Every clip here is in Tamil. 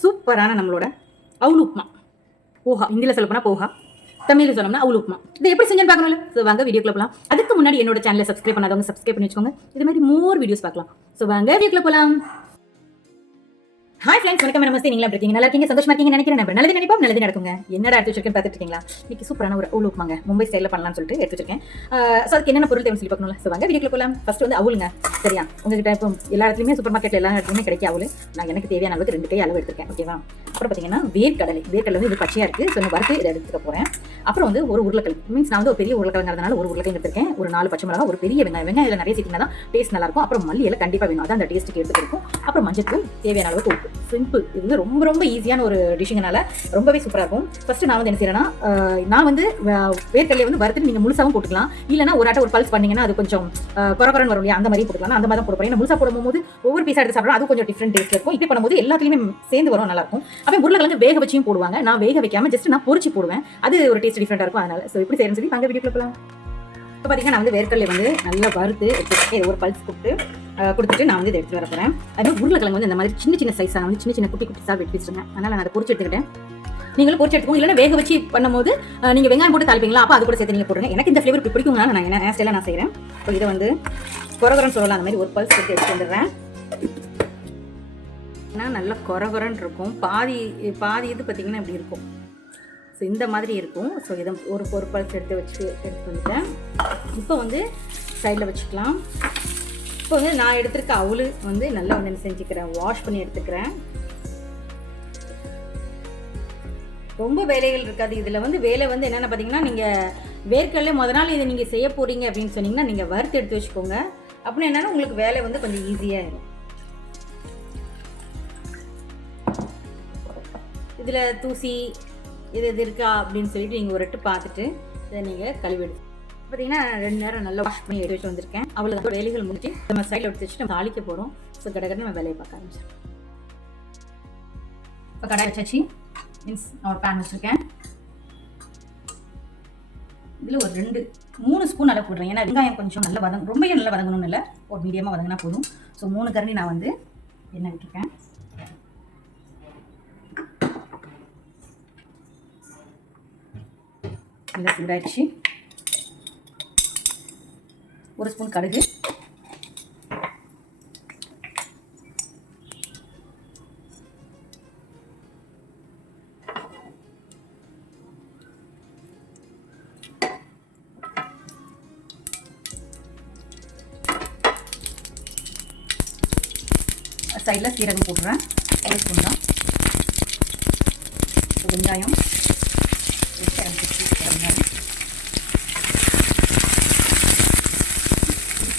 சூப்பரான நம்மளோட அவுல் உப்புமா, போஹா, இந்தியில் சொல்ல போனால் போஹா, தமிழில் சொன்னோம்னா அவுல் உப்புமா. இதை எப்படி செஞ்சுன்னு பார்க்கணும்ல? ஸோ வாங்க வீடியோக்குள்ள போகலாம். அதுக்கு முன்னாடி என்னோட சேனலை சப்ஸ்கிரைப் பண்ணாதவங்க சப்ஸ்கிரைப் பண்ணி வச்சுக்கோங்க. இது மாதிரி மோர் வீடியோஸ் பார்க்கலாம். ஸோ வாங்க வீடியோக்குள்ள போகலாம். ஹாய் ஃப்ரெண்ட்ஸ், வணக்கம், நமஸ்தே. நீங்களா இருக்கீங்க? நல்லா இருக்கீங்க, சந்தோஷமா இருக்கீங்க நினைக்கிறேன். நல்லது நினைப்போம், நல்லது நடக்குங்க. என்னடா எடுத்து வச்சிருக்கேன் பார்த்துட்டு இருக்கீங்களா? இன்னைக்கு சூப்பரான ஒரு அவுல் உப்புமாங்க, மும்பை ஸ்டைலில் பண்ணலாம்னு சொல்லிட்டு எடுத்து வச்சிருக்கேன். ஸோ அதுக்கு என்னென்ன பொருள் தேவைன்னு சொல்லி பார்க்கணும்ல? ஸோ வாங்க வீடியோக்குள்ள போகலாம். ஃபர்ஸ்ட் வந்து அவுலுங்க. சரியா, உங்ககிட்ட இப்போ எல்லா இடத்துலையுமே சூப்பர் மார்க்கெட்டில் எல்லா இடத்துலையுமே கிடைக்கும் அவுல். நான் எனக்கு தேவையான அளவுக்கு 2 கை அளவு எடுத்துருக்கேன். ஓகேவா? அப்புறம் பார்த்தீங்கன்னா வேர்க்கடலை வந்து இது பச்சையாக இருக்குது. ஸோ வறுத்து இதை எடுத்துக்க போகிறேன். அப்புறம் வந்து ஒரு உருளைக்கிழங்கு, மீன்ஸ் நான் வந்து ஒரு பெரிய உருளைக்கிழங்கிறதுனால ஒரு உருளைக்கிழங்கு எடுத்துருக்கேன். ஒரு 4 பச்சை மிளகா, ஒரு பெரிய வெங்காயம் இதில் நிறைய சேர்த்திங்கன்னா தான் டேஸ்ட் நல்லாயிருக்கும். அப்புறம் மல்லி இலை கண்டிப்பாக வேணும், அதான் அந்த டேஸ்ட்டுக்கு எடுத்துருக்கும். அப்புறம் மஞ்சள், தேவையான அளவுக்கு உப்பு. சிம்பிள். இது வந்து ரொம்ப ரொம்ப ஈஸியான ஒரு டிஷ்ஷுங்கனால ரொம்பவே சூப்பராக இருக்கும். ஃபர்ஸ்ட் நான் வந்து என்ன செய்யறேன்னா, நான் வந்து வேர்க்கடலை வந்து வறுத்து நீங்கள் முழுசாவும் போட்டுக்கலாம். இல்லைனா ஒரு பல்ஸ் பண்ணீங்கன்னா அது கொஞ்சம் கொரகொரன்னு வரும் இல்லையா, அந்த மாதிரி போட்டுக்கலாம். அந்த மாதிரி தான் போட போறேன். முழுசா போடும்போது ஒவ்வொரு பீஸா எடுத்து சாப்பிடலாம், அது கொஞ்சம் டிஃப்ரெண்ட் டேஸ்ட் இருக்கும். இப்படி பண்ணும்போது எல்லாத்துலையுமே சேர்ந்து வரும், நல்லா இருக்கும். அப்போ உருளைக்கிழங்கு வேக வச்சியும் போடுவாங்க. நான் வேக வைக்காம ஜஸ்ட் நான் பொரிச்சு போடுவேன், அது ஒரு டேஸ்ட் டிஃப்ரெண்டாக இருக்கும். அதனால ஸோ எப்படி செய்யணும்னு சொல்லி நாங்கள் வீடியோக்குள்ள போகலாம். இப்போ பார்த்தீங்கன்னா நான் வந்து வேர்க்கடலை வந்து நல்லா வறுத்து எடுத்துக்கிட்டு ஒரு பல்ஸ் கொடுத்துட்டு நான் வந்து இதை எடுத்து வர போகிறேன். அதே உருளைக்கிழங்கு வந்து இந்த மாதிரி சின்ன சின்ன சைஸாக வந்து சின்ன குட்டி குட்டிஸாக வெட்டி வச்சுருங்க. அதனால் நான் அதை பொரிச்சு எடுத்துக்கிட்டேன். நீங்களும் பொரிச்சு எடுத்துக்கோங்க. இல்லைன்னா வேக வச்சு பண்ணும்போது நீங்கள் வெங்காயம் போட்டு தாளிப்பீங்களா, அப்போ அது கூட சேர்த்து நீங்கள் போடுங்க. எனக்கு இந்த ஃப்ளேவர் பிடிக்குங்க, நான் என்ன ஸ்டைலாக நான் செய்கிறேன். இப்போ இதை வந்து கொரகொரன்னு சொல்லலாம், அந்த மாதிரி ஒரு பல்ஸ் எடுத்து வந்துடுறேன். ஏன்னா நல்லா கொரகொரன்னு இருக்கும். பாதி இது பார்த்திங்கன்னா இப்படி இருக்கும். ஸோ இந்த மாதிரி இருக்கும். ஸோ இதை ஒரு பல்ஸ் எடுத்து வந்துட்டேன். இப்போ வந்து சைடில் வச்சுக்கலாம். இப்போ வந்து நான் எடுத்துருக்க அவுல் வந்து நல்லா வந்து என்ன செஞ்சுக்கிறேன், வாஷ் பண்ணி எடுத்துக்கிறேன். ரொம்ப வேலைகள் இருக்காது இதில். வந்து வேலை வந்து என்னென்ன பார்த்தீங்கன்னா, நீங்கள் வேர்க்கடலை முத நாள் இதை நீங்கள் செய்ய போகிறீங்க அப்படின்னு சொன்னீங்கன்னா நீங்கள் வறுத்து எடுத்து வச்சுக்கோங்க. அப்படின்னு என்னென்னா உங்களுக்கு வேலை வந்து கொஞ்சம் ஈஸியாக இருக்கும். இதில் தூசி இது இருக்கா அப்படின்னு சொல்லிட்டு நீங்கள் ஒரு எட்டு பார்த்துட்டு இதை நீங்கள் கழுவிடு. பார்த்தீங்கன்னா 2 நேரம் நல்லா வாஷ் பண்ணி எடுத்து வச்சு வந்திருக்கேன். அவ்வளோ வேலைகள் முடிஞ்சு நம்ம சைடில் எடுத்து வச்சுட்டு நம்ம தாளிக்க போகிறோம். ஸோ கடற்கரை நம்ம வேலையை பார்க்க ஆரம்பிச்சிடும். இப்போ கடை வச்சாச்சு, மீன்ஸ் நான் ஒரு பேன் வச்சுருக்கேன். இதில் ஒரு 3 ஸ்பூன் அளவு போடுறேன். ஏன்னா வெங்காயம் கொஞ்சம் நல்லா ரொம்ப நல்லா வதங்கணும்னு இல்லை, ஒரு மீடியமாக வதங்கினா போதும். ஸோ 3 கரண்டி நான் வந்து எண்ணெய் விட்டுருக்கேன். நல்லா சூடாயிடுச்சு. 1 ஸ்பூன் கடுகு, சைடில் சீரகம் போட்டுறேன், 1 ஸ்பூன் தான். வெங்காயம்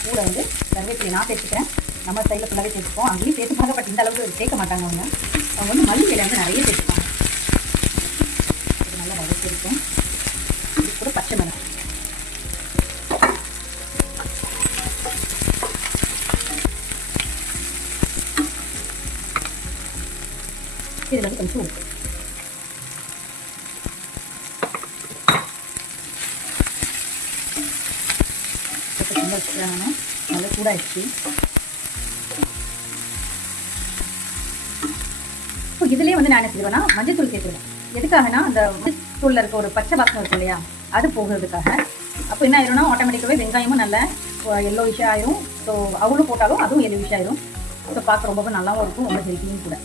கூட வந்து கருவேப்பிலை நான் சேர்த்துக்கிறேன். நம்ம சைடில் ஃபுல்லாகவே சேர்த்துப்போம். அங்கேயும் சேர்த்துப்பாங்க, பட் இந்த அளவுக்கு சேர்க்க மாட்டாங்க. அவங்க வந்து மல்லி இலை வந்து நிறைய சேர்த்துப்பாங்க. இது நல்லா வதக்கியிருக்கேன். இது கூட பச்சை மிளகாய், இதில் வந்து கொஞ்சம் உப்பு. நல்லா சூடாயிடுச்சு. இப்போ இதுலேயே வந்து நான் என்ன செய்வேன்னா மஞ்சள் தூள் சேர்த்துருவேன். எதுக்காகனா அந்த மஞ்சள் இருக்க ஒரு பச்சை வாசனை இருக்கும் இல்லையா, அது போகிறதுக்காக. அப்போ என்ன ஆயிரும்னா ஆட்டோமேட்டிக்காகவே வெங்காயமும் நல்ல எல்லோ விஷயம் ஆயிரும். ஸோ அவ்வளோ போட்டாலும் அதுவும் எல்லோ விஷயம் ஆயிரும். ஸோ பார்க்க ரொம்பவே நல்லாவும் இருக்கும், ரொம்ப ஹெல்த்தியும் கூட.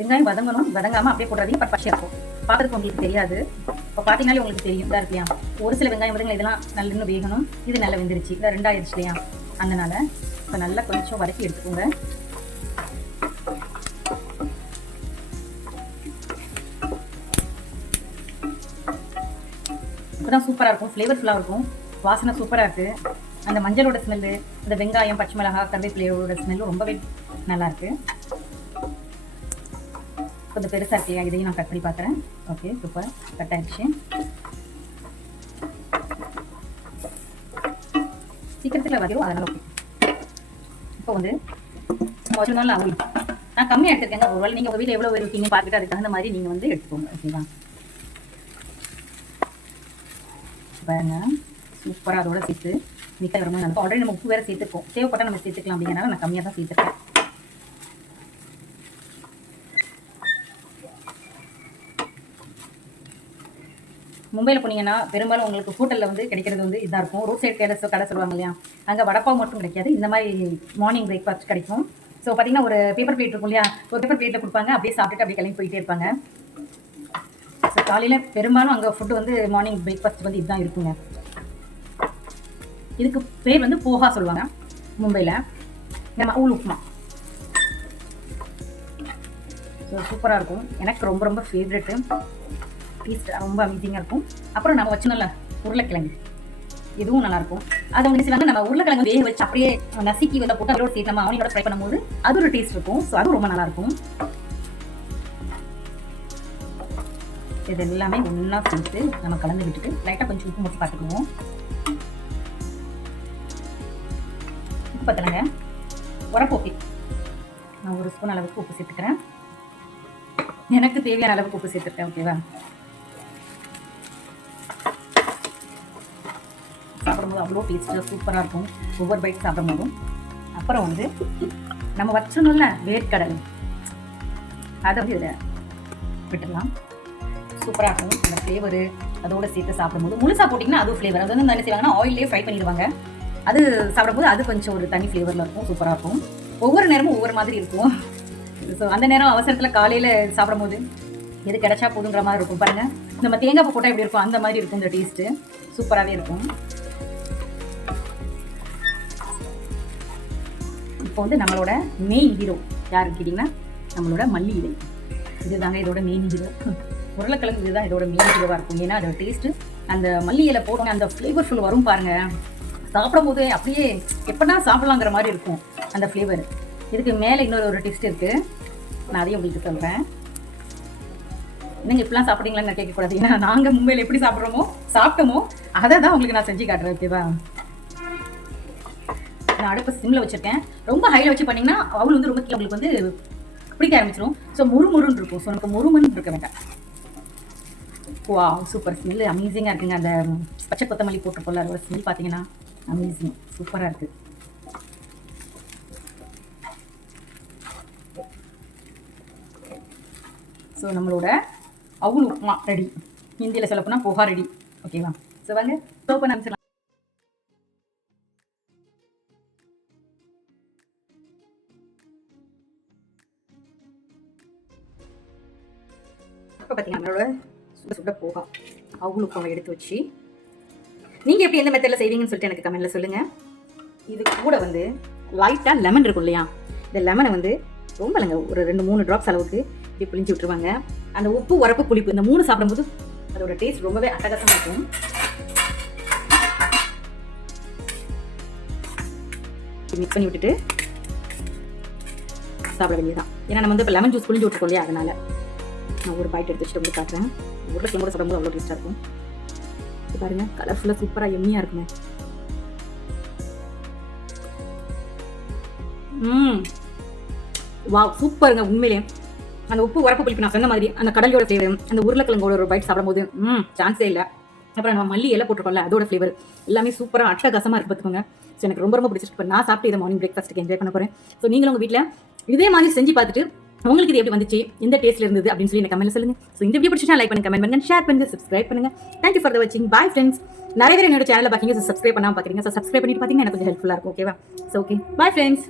வெங்காயம் வதங்காமல் அப்படியே போடுறதையும் பட் பச்சையாக இருக்கும், பார்க்கறதுக்கு உங்களுக்கு தெரியாது. இப்போ பார்த்தீங்கன்னாலே உங்களுக்கு தெரியும், இதாக இருக்கு இல்லையா. ஒரு சில வெங்காயம் வதங்க இதெல்லாம் நல்லா இன்னும் வேகணும். இது நல்லா வெந்துருச்சு, இல்லை 2 ஆயிடுச்சு இல்லையா. அதனால இப்போ நல்லா கொஞ்சம் வதக்கி எடுத்துக்கோங்க. இப்போதான் சூப்பராக இருக்கும், ஃப்ளேவர்ஃபுல்லாக இருக்கும், வாசனை சூப்பராக இருக்குது. அந்த மஞ்சளோட ஸ்மெல்லு, அந்த வெங்காயம், பச்சை மிளகாய், கருவேப்பிலையோட ஸ்மெல்லும் ரொம்பவே நல்லாயிருக்கு. கொஞ்சம் பெருசாக இருக்கு, இதையும் நான் கட் பண்ணி பார்க்குறேன். ஓகே, சூப்பர், கட் ஆகிடுச்சு. சீக்கிரத்தில் வரையும், அதனால் ஓகே. இப்போ வந்து கொஞ்ச நாள் அவுல் நான் கம்மியாக எடுத்துருக்கேங்க. ஒருவேளை நீங்கள் உங்கள் வீட்டில் எவ்வளோ இருக்கீங்க பார்த்துட்டு அதுக்கு தகுந்த மாதிரி நீங்கள் வந்து எடுத்துக்கோங்க. ஓகேவா? பாருங்க, சூப்பராக அதோட சேர்த்து மிக்ஸ் ரொம்ப நல்லா. ஆல்ரெடி நம்ம உப்பு வேறு சேர்த்துருக்கோம், தேவைப்பட்டால் நம்ம சேர்த்துக்கலாம் அப்படிங்கிறனால நான் கம்மியாக தான் சேர்த்துருக்கேன். மும்பையில் போனீங்கன்னா பெரும்பாலும் உங்களுக்கு ஹோட்டலில் வந்து கிடைக்கிறது வந்து இதாக இருக்கும். ரோட் சைடு கடை சொல்லுவாங்க இல்லையா, அங்கே வடப்பாவு மட்டும் கிடைக்காது, இந்த மாதிரி மார்னிங் பிரேக்ஃபாஸ்ட் கிடைக்கும். ஸோ பார்த்தீங்கன்னா ஒரு பேப்பர் பிளேட் இருக்கும் இல்லையா, ஒரு பேப்பர் பிளேட்டில் கொடுப்பாங்க, அப்படியே சாப்பிட்டுட்டு அப்படியே கிளம்பி போயிட்டே இருப்பாங்க. ஸோ காலையில் பெரும்பாலும் அங்கே ஃபுட்டு வந்து மார்னிங் பிரேக்ஃபாஸ்ட் வந்து இதுதான் இருக்குங்க. இதுக்கு பேர் வந்து போஹா சொல்லுவாங்க மும்பையில். நம்ம ஊல் உப்புமா. ஸோ சூப்பராக இருக்கும், எனக்கு ரொம்ப ரொம்ப ஃபேவரெட்டு. டேஸ்ட் ரொம்ப அமேசிங்காக இருக்கும். அப்புறம் நம்ம வச்சோம்ல உருளைக்கிழங்கு, இதுவும் நல்லாயிருக்கும். அதை வந்து செய்வாங்க, நம்ம உருளைக்கிழங்கு வேக வச்சு அப்படியே நசுக்கி வந்து போட்டு அதோட சேர்த்து நம்ம ஆனியோட ஃப்ரை பண்ணும்போது அது ஒரு டேஸ்ட் இருக்கும். ஸோ அதுவும் ரொம்ப நல்லாயிருக்கும். இது எல்லாமே ஒன்றா சேர்த்து நம்ம கலந்து விட்டுட்டு லைட்டாக கொஞ்சம் உப்பு மட்டும் பார்த்துக்குவோம். உப்பு பத்தலைங்க, உரப்பு ஓகே. நான் ஒரு ஸ்பூன் அளவுக்கு உப்பு சேர்த்துக்கிறேன், எனக்கு தேவையான அளவுக்கு உப்பு சேர்த்துருக்கேன். ஓகேவா? சாப்பிடும்போது அவ்வளோ டேஸ்ட்டாக சூப்பராக இருக்கும் ஒவ்வொரு பைட் சாப்பிடும்போதும். அப்புறம் வந்து நம்ம வச்சோம்ல வேர்க்கடலை, அதை வந்து இதில் விட்டுடலாம். சூப்பராக இருக்கும் அந்த ஃப்ளேவரு. அதோட சேர்த்து சாப்பிடும்போது முழுசாக போட்டிங்கன்னா அதுவும் ஃப்ளேவர். அது வந்து என்ன செய்வாங்கன்னா ஆயிலே ஃப்ரை பண்ணிடுவாங்க, அது சாப்பிடும்போது அது கொஞ்சம் ஒரு தனி ஃப்ளேவரில் இருக்கும், சூப்பராக இருக்கும். ஒவ்வொரு நேரமும் ஒவ்வொரு மாதிரி இருக்கும். ஸோ அந்த நேரம் அவசரத்தில் காலையில் சாப்பிடும்போது எது கிடைச்சா போதுன்ற மாதிரி இருக்கும். பாருங்கள், நம்ம தேங்காய் பூ போட்டால் எப்படி இருக்கும் அந்த மாதிரி இருக்கும். இந்த டேஸ்ட்டு சூப்பராகவே இருக்கும். இப்போ வந்து நம்மளோட மெயின் ஹீரோ யாருன்னு கேட்டிங்கன்னா நம்மளோட மல்லி இலை. இதுதாங்க இதோட மெயின் ஹீரோ. உருளைக்கிழங்கு இதுதான் இதோட மெயின் ஹீரோவாக இருக்கும். ஏன்னா அதோட டேஸ்ட்டு அந்த மல்லி இலை போட்டோன்னே அந்த ஃப்ளேவர்ஃபுல் வரும் பாருங்கள். சாப்பிடும் போது அப்படியே எப்படா சாப்பிடலாங்கிற மாதிரி இருக்கும் அந்த ஃப்ளேவர். இதுக்கு மேலே இன்னொரு ஒரு டிப்ஸ் இருக்குது, நான் அதையும் உங்களுக்கு சொல்கிறேன். நீங்கள் இப்படிலாம் சாப்பிட்றீங்களான்னு நான் கேட்கக்கூடாது. ஏன்னா நாங்கள் மும்பையில் எப்படி சாப்பிட்டோமோ அதை தான் உங்களுக்கு நான் செஞ்சு காட்டுறேன். ஓகேவா? நான் அடுப்பை சிம்மில் வச்சுருக்கேன். ரொம்ப ஹையில் வச்சு பண்ணிங்கன்னா அவள் வந்து ரொம்ப உங்களுக்கு வந்து பிடிக்க ஆரம்பிச்சிடும். ஸோ முறுமுறுன்னு இருக்கும். ஸோ நமக்கு முறுமுன்னு இருக்க வேண்டாம். வா, சூப்பர் ஸ்மெல் அமேசிங்காக இருக்குங்க. அந்த பச்சை கொத்தமல்லி போட்டிருக்கோம்ல, அதோட ஸ்மெல் பார்த்தீங்கன்னா அமேசிங், சூப்பராக இருக்குது. ஸோ நம்மளோட அவுல் உப்புமா ரெடி. ஹிந்தியில் சொல்ல போனால் போஹா ரெடி. ஓகேவா? ஸோ வாங்க சோப் பண்ண ஆரம்பிச்சிடலாம். இப்போ பார்த்தீங்கன்னா நம்மளோட சுட போஹா அவுல் உப்புமா எடுத்து வச்சு நீங்கள் எப்படி எந்த மெத்தடில் செய்வீங்கன்னு சொல்லிட்டு எனக்கு கமெண்ட்டில் சொல்லுங்கள். இது கூட வந்து லைட்டாக லெமன் இருக்கும் இல்லையா, இந்த லெமனை வந்து ரொம்ப இல்லைங்க, ஒரு 2-3 ட்ராப்ஸ் அளவுக்கு இப்படி புளிஞ்சு விட்டுருவாங்க. அந்த உப்பு, உரப்பு, புளிப்பு இந்த 3 சாப்பிடும்போது அதோட டேஸ்ட் ரொம்பவே அட்டகாசமாக இருக்கும். மிக்ஸ் பண்ணி விட்டுட்டு சாப்பிட வேண்டியதான். ஏன்னா நம்ம வந்து இப்போ லெமன் ஜூஸ் புளிஞ்சு விட்டுருக்கோம் இல்லையா, அதனால் நான் ஒரு பைட் எடுத்து வச்சுட்டு வந்து காட்டுறேன். உருளைக்கிழங்கோட சாப்பிடும்போது அவ்வளோ டேஸ்ட்டாக இருக்கும். பாருங்க, கலர்ஃபுல்லாக சூப்பராக எம்மியாக இருக்குங்க. வா, சூப்பருங்க. உண்மையிலே அந்த உப்பு உரப்பு புளிப்பு நான் சொன்ன மாதிரி அந்த கடலையோட ஃப்ளேவர், அந்த உருளைக்கிழங்கோட ஒரு பைட் சாப்பிடும்போது சான்ஸே இல்லை. அப்புறம் நம்ம மல்லி எல்லாம் போட்டிருக்கோம்ல, அதோட ஃப்ளேவர் எல்லாமே சூப்பராக அட்டகாசமாக இருக்கு பார்த்துக்கோங்க. ஸோ எனக்கு ரொம்ப ரொம்ப பிடிச்சிருக்கு. இப்போ நான் சாப்பிட்டு இதை மார்னிங் பிரேக்ஃபாஸ்ட்டுக்கு என்ஜாய் பண்ண போகிறேன். ஸோ நீங்களும் உங்கள் வீட்டில் இதே மாதிரி செஞ்சு பார்த்துட்டு உங்களுக்கு இது எப்படி வந்துச்சு, எந்த டேஸ்ட்ல இருந்தது அப்படின்னு சொல்லி எனக்கு கமெண்ட்ல சொல்லுங்க. ஸோ இந்த வீடியோ பிடிச்சா லைக் பண்ணுங்க, கமெண்ட் பண்ணுங்க, ஷேர் பண்ணுங்க, சப்ஸ்கிரைப் பண்ணுங்க. தேங்க்யூ ஃபார் த வாட்சிங். Bye friends. நிறைய பேர் என்னோட சேனலில் பார்க்கீங்க, சப்ஸ்கிரைப் பண்ணாமல் பார்க்குறீங்க. ஸோ சப்ஸ்கிரைப் பண்ணிட்டு பார்த்தீங்கன்னா எனக்கு கொஞ்சம் ஹெல்ப்ஃபுல்லாக இருக்கும். ஓகேவா? So okay, bye friends.